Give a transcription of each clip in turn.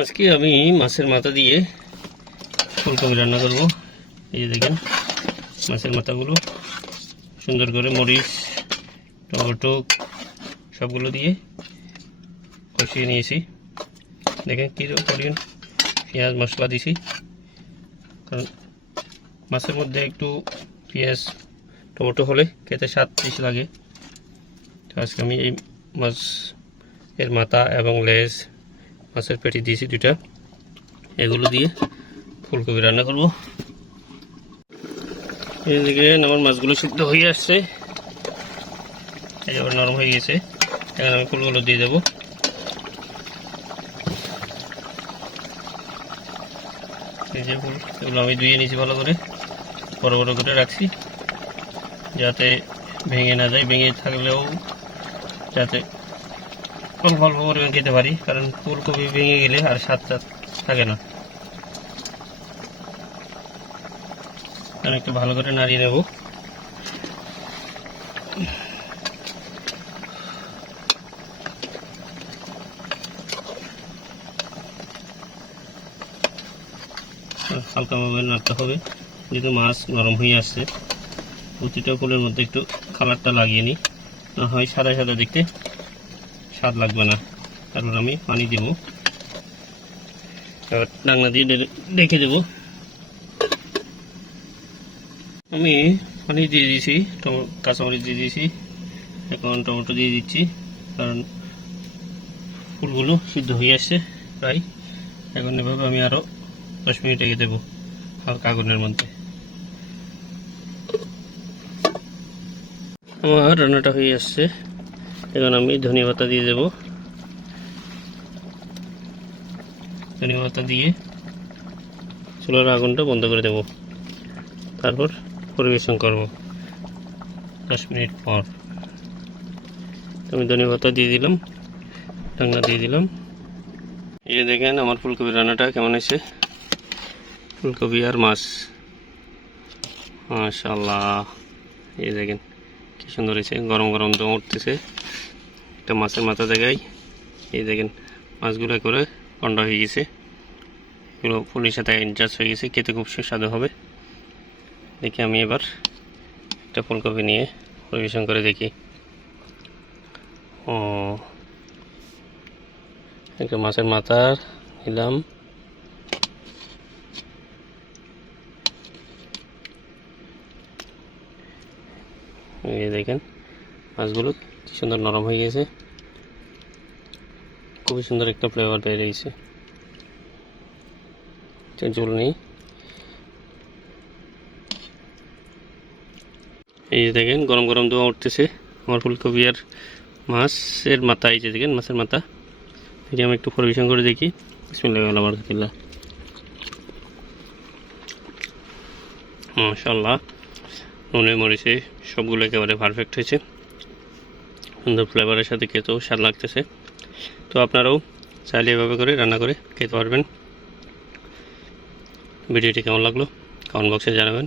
আজকে আমি মাছের মাথা দিয়ে ফুলকপি রান্না করব। এই যে দেখেন, মাছের মাথাগুলো সুন্দর করে মরিচ, টমেটো সবগুলো দিয়ে কষিয়ে নিয়েছি। দেখেন কী পরিমাণ পেঁয়াজ মশলা দিছি। কারণ মাছের মধ্যে একটু পেঁয়াজ, টমেটো হলে খেতে স্বাদ বেশি লাগে। তো আজকে আমি এই মাছ, এর মাথা এবং লেজ মাছের পেটি দিয়েছি দুটা এগুলো দিয়ে ফুলকপি রান্না করব। এদিকে আমার মাছগুলো সিদ্ধ হয়ে আসছে। এই আবার নরম হয়ে গেছে। এখন আমি ফুলগুলো দিয়ে দেবো। যে ফুল, এগুলো আমি ধুয়ে নিয়েছি ভালো করে। বড় বড় করে রাখছি। যাতে ভেঙে না যায়, ভেঙে থাকলেও যাতে অল্প অল্প পরিমাণ খেতে পারি, কারণ ফুলকপি ভেঙে গেলে আর স্বাদটা থাকে না। একটু ভালো করে নাড়িয়ে নেব। হালকাভাবে নাড়তে হবে, যেহেতু মাছ নরম হয়ে আসছে। প্রতিটা ফুলের মধ্যে একটু কালারটা লাগিয়ে নিই, না হয় সাদা সাদা দেখতে স্বাদ লাগবে না। তারপর আমি পানি দেব। ডাংনা দিয়ে ডেকে দেব। আমি পানি দিয়ে দিয়েছি কাঁচামরিচ দিয়ে দিয়েছি। এখন টমেটো দিয়ে দিচ্ছি, কারণ ফুলগুলো সিদ্ধ হয়ে আসছে প্রায়। এখন এভাবে আমি আরও দশ মিনিট রেখে দেবো হালকা আগুনের মধ্যে। আমার রান্নাটা হয়ে আসছে। এখন আমি ধনিয়া পাতা দিয়ে দেব। ধনিয়া পাতা দিয়ে চুলার আগুনটা বন্ধ করে দেব। তারপর পরিবেশন করব। দশ মিনিট পর। আমি ধনিয়া পাতা দিয়ে দিলাম ঢাকনা দিয়ে দিলাম। এই দেখেন আমার ফুলকপি রান্নাটা কেমন হয়েছে? ফুলকপি আর মাছ। মাশাল্লাহ এই দেখেন, কি সুন্দর হয়েছে। গরম গরম দম উঠতেছে। একটা মাছের মাথা দেখাই। এই দেখেন, মাছগুলো করে কন্ডা হয়ে গেছে। এগুলো ফুলের সাথে অ্যাডজাস্ট হয়ে গেছে, খেতে খুব সুস্বাদু হবে। দেখি আমি এবার একটা ফুলকপি নিয়ে পরিবেশন করে দেখি। ও, একটা মাছের মাথা নিলাম। এই দেখেন মাছগুলো সুন্দর নরম হয়ে গেছে। খুবই সুন্দর একটা ফ্লেভার বেরিয়েছে জল নেই। এই যে দেখেন, গরম গরম ধোঁয়া উঠতেছে। আমার ফুলকপি আর মাছের মাথা, এই যে দেখেন, মাছের মাথা। এটি আমি একটু পরিবেশন করে দেখি। বিসমিল্লাহ মাশাল্লাহ নুনে মরিচে সবগুলো একেবারে পারফেক্ট হয়েছে। সুন্দর ফ্লেভারের সাথে খেতেও স্বাদ লাগতেছে। তো আপনারাও চাইলে এভাবে করে রান্না করে খেতে পারবেন। ভিডিওটি কেমন লাগল কমেন্ট বক্সে জানাবেন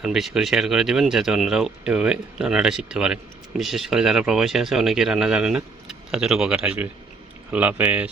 আর বেশি করে শেয়ার করে দেবেন যাতে অন্যরাও এভাবে রান্নাটা শিখতে পারে। বিশেষ করে যারা প্রবাসী আছে, অনেকেই রান্না জানে না তাদের উপকার আসবে। আল্লাহ হাফেজ।